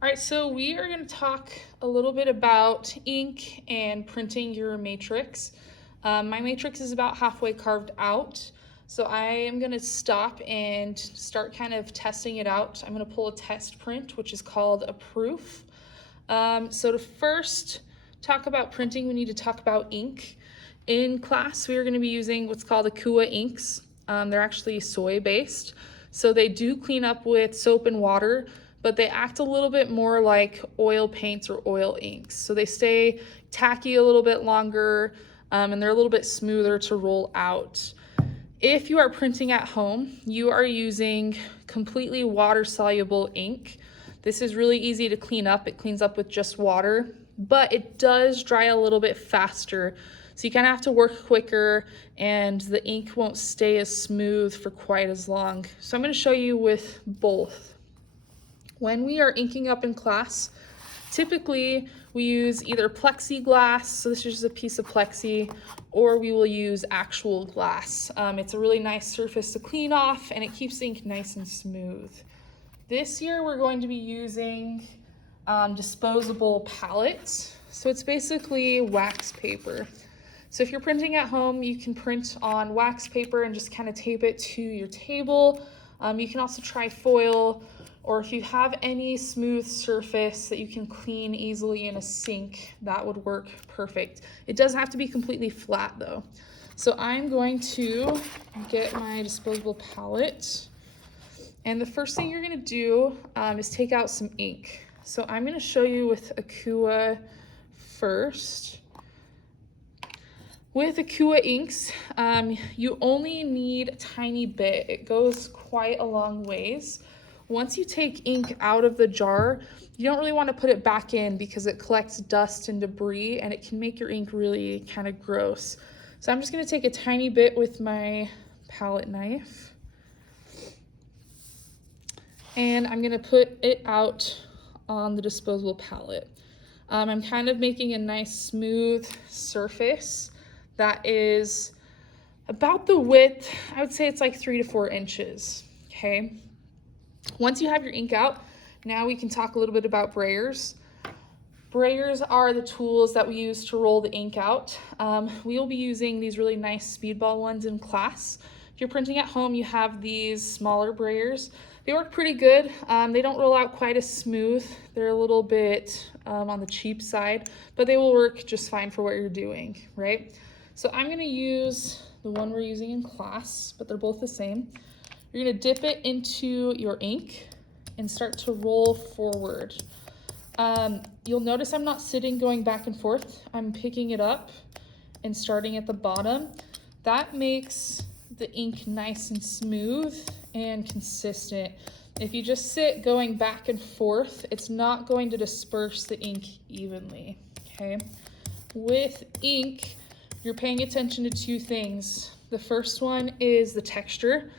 All right, so we are going to talk a little bit about ink and printing your matrix. My matrix is about halfway carved out, so I am going to stop and start kind of testing it out. I'm going to pull a test print, which is called a proof. So to first talk about printing, we need to talk about ink. In class, we are going to be using what's called Akua inks. They're actually soy-based, so they do clean up with soap and water, but they act a little bit more like oil paints or oil inks. So they stay tacky a little bit longer, and they're a little bit smoother to roll out. If you are printing at home, you are using completely water-soluble ink. This is really easy to clean up. It cleans up with just water, but it does dry a little bit faster. So you kind of have to work quicker and the ink won't stay as smooth for quite as long. So I'm going to show you with both. When we are inking up in class, typically we use either plexiglass, so this is just a piece of plexi, or we will use actual glass. It's a really nice surface to clean off and it keeps the ink nice and smooth. This year we're going to be using disposable palettes. So it's basically wax paper. So if you're printing at home, you can print on wax paper and just kind of tape it to your table. You can also try foil, or if you have any smooth surface that you can clean easily in a sink, that would work perfect. It does have to be completely flat though. So I'm going to get my disposable palette. And the first thing you're gonna do is take out some ink. So I'm gonna show you with Akua first. With Akua inks, you only need a tiny bit. It goes quite a long ways. Once you take ink out of the jar, you don't really want to put it back in because it collects dust and debris and it can make your ink really kind of gross. So I'm just going to take a tiny bit with my palette knife and I'm going to put it out on the disposable palette. I'm kind of making a nice smooth surface that is about the width, I would say it's like 3 to 4 inches, okay? Once you have your ink out, now we can talk a little bit about brayers. Brayers are the tools that we use to roll the ink out. We will be using these really nice speedball ones in class. If you're printing at home, you have these smaller brayers. They work pretty good. They don't roll out quite as smooth. They're a little bit on the cheap side, but they will work just fine for what you're doing, right? So I'm gonna use the one we're using in class, but they're both the same. You're gonna dip it into your ink and start to roll forward. You'll notice I'm not sitting going back and forth. I'm picking it up and starting at the bottom. That makes the ink nice and smooth and consistent. If you just sit going back and forth, it's not going to disperse the ink evenly, okay? With ink, you're paying attention to two things. The first one is the texture.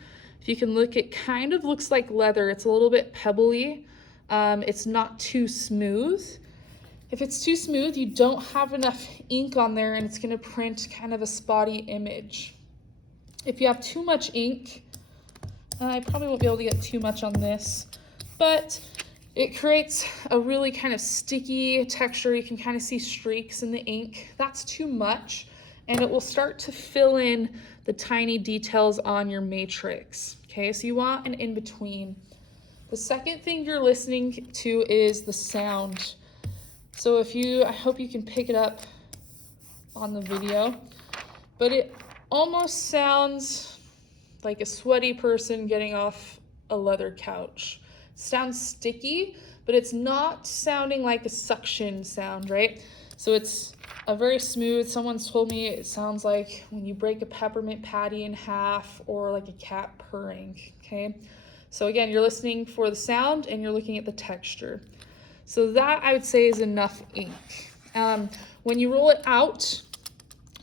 If you can look, it kind of looks like leather. It's a little bit pebbly. It's not too smooth. If it's too smooth, you don't have enough ink on there and it's gonna print kind of a spotty image. If you have too much ink, I probably won't be able to get too much on this, but it creates a really kind of sticky texture. You can kind of see streaks in the ink. That's too much, and it will start to fill in the tiny details on your matrix. Okay, so you want an in-between. The second thing you're listening to is the sound. So I hope you can pick it up on the video, but it almost sounds like a sweaty person getting off a leather couch. It sounds sticky, but it's not sounding like a suction sound, right? So it's a very smooth, someone's told me it sounds like when you break a peppermint patty in half or like a cat purring, okay? So again, you're listening for the sound and you're looking at the texture. So that I would say is enough ink. When you roll it out,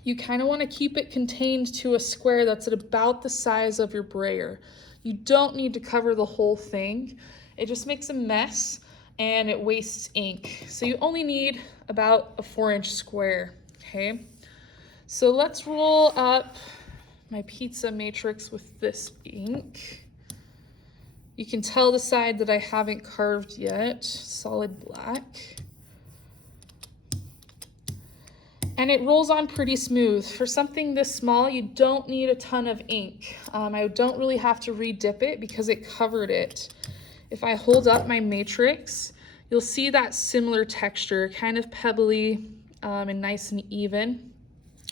you kind of want to keep it contained to a square that's at about the size of your brayer. You don't need to cover the whole thing. It just makes a mess and it wastes ink. So you only need about a 4-inch square, okay? So let's roll up my pizza matrix with this ink. You can tell the side that I haven't carved yet, solid black. And it rolls on pretty smooth. For something this small, you don't need a ton of ink. I don't really have to re-dip it because it covered it. If I hold up my matrix, you'll see that similar texture, kind of pebbly and nice and even.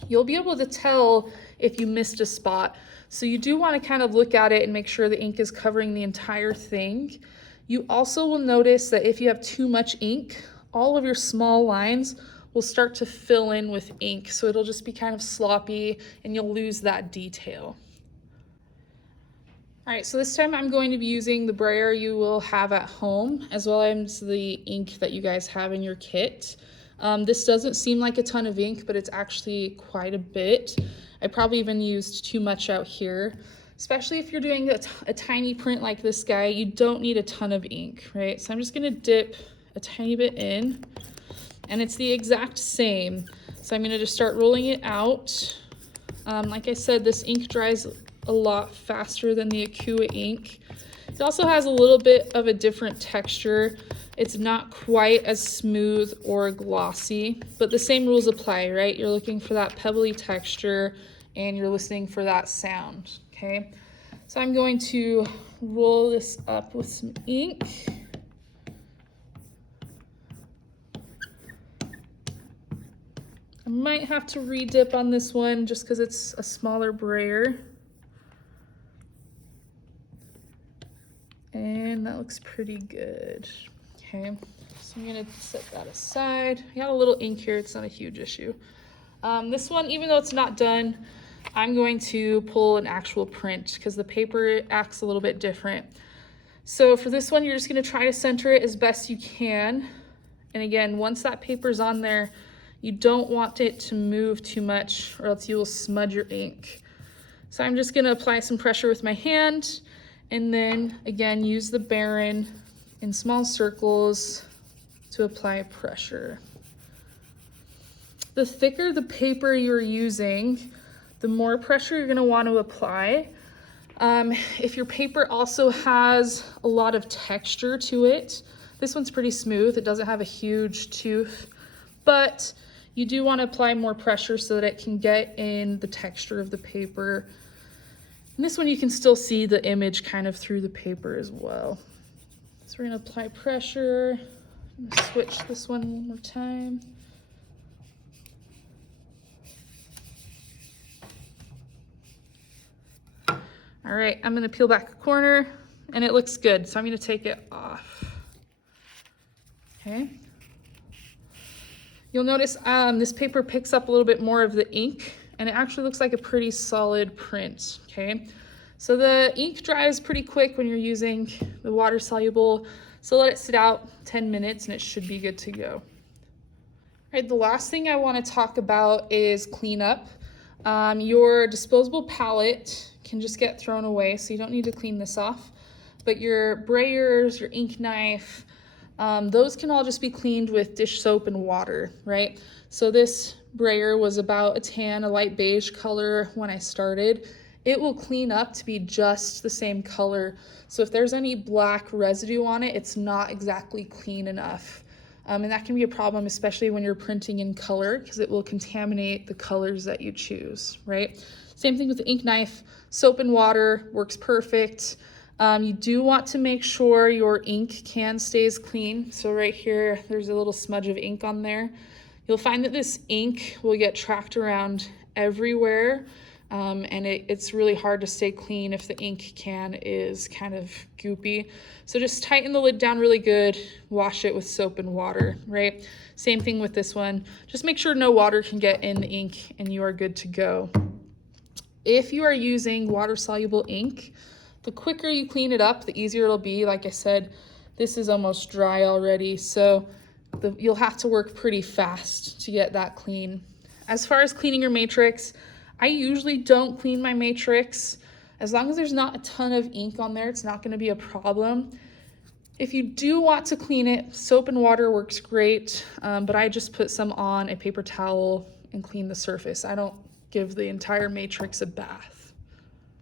You'll be able to tell if you missed a spot. So you do want to kind of look at it and make sure the ink is covering the entire thing. You also will notice that if you have too much ink, all of your small lines will start to fill in with ink. So it'll just be kind of sloppy and you'll lose that detail. All right, so this time I'm going to be using the brayer you will have at home, as well as the ink that you guys have in your kit. This doesn't seem like a ton of ink, but it's actually quite a bit. I probably even used too much out here, especially if you're doing a tiny print like this guy. You don't need a ton of ink, right? So I'm just gonna dip a tiny bit in, and it's the exact same. So I'm gonna just start rolling it out. Like I said, this ink dries a lot faster than the Akua ink. It also has a little bit of a different texture. It's not quite as smooth or glossy, but the same rules apply, right? You're looking for that pebbly texture and you're listening for that sound, okay? So I'm going to roll this up with some ink. I might have to re-dip on this one just because it's a smaller brayer. And that looks pretty good. Okay, so I'm gonna set that aside. I got a little ink here, it's not a huge issue. This one, even though it's not done, I'm going to pull an actual print because the paper acts a little bit different. So for this one, you're just gonna try to center it as best you can. And again, once that paper's on there, you don't want it to move too much or else you will smudge your ink. So I'm just gonna apply some pressure with my hand and then again, use the Baron in small circles to apply pressure. The thicker the paper you're using, the more pressure you're gonna want to apply. If your paper also has a lot of texture to it, this one's pretty smooth. It doesn't have a huge tooth, but you do want to apply more pressure so that it can get in the texture of the paper. And this one you can still see the image kind of through the paper as well. So we're gonna apply pressure. I'm gonna switch this one more time. All right, I'm gonna peel back a corner and it looks good. So I'm gonna take it off. Okay. You'll notice this paper picks up a little bit more of the ink and it actually looks like a pretty solid print, okay? So the ink dries pretty quick when you're using the water soluble, so let it sit out 10 minutes and it should be good to go. All right, the last thing I want to talk about is cleanup. Your disposable palette can just get thrown away, so you don't need to clean this off, but your brayers, your ink knife, those can all just be cleaned with dish soap and water, right? So this brayer was about a tan, a light beige color when I started. It will clean up to be just the same color. So if there's any black residue on it, it's not exactly clean enough. And that can be a problem, especially when you're printing in color, because it will contaminate the colors that you choose, right? Same thing with the ink knife. Soap and water works perfect. You do want to make sure your ink can stays clean. So right here, there's a little smudge of ink on there. You'll find that this ink will get tracked around everywhere. And it's really hard to stay clean if the ink can is kind of goopy. So just tighten the lid down really good, wash it with soap and water, right? Same thing with this one. Just make sure no water can get in the ink and you are good to go. If you are using water-soluble ink, the quicker you clean it up, the easier it'll be. Like I said, this is almost dry already, so you'll have to work pretty fast to get that clean. As far as cleaning your matrix, I usually don't clean my matrix. As long as there's not a ton of ink on there, it's not going to be a problem. If you do want to clean it, soap and water works great, but I just put some on a paper towel and clean the surface. I don't give the entire matrix a bath.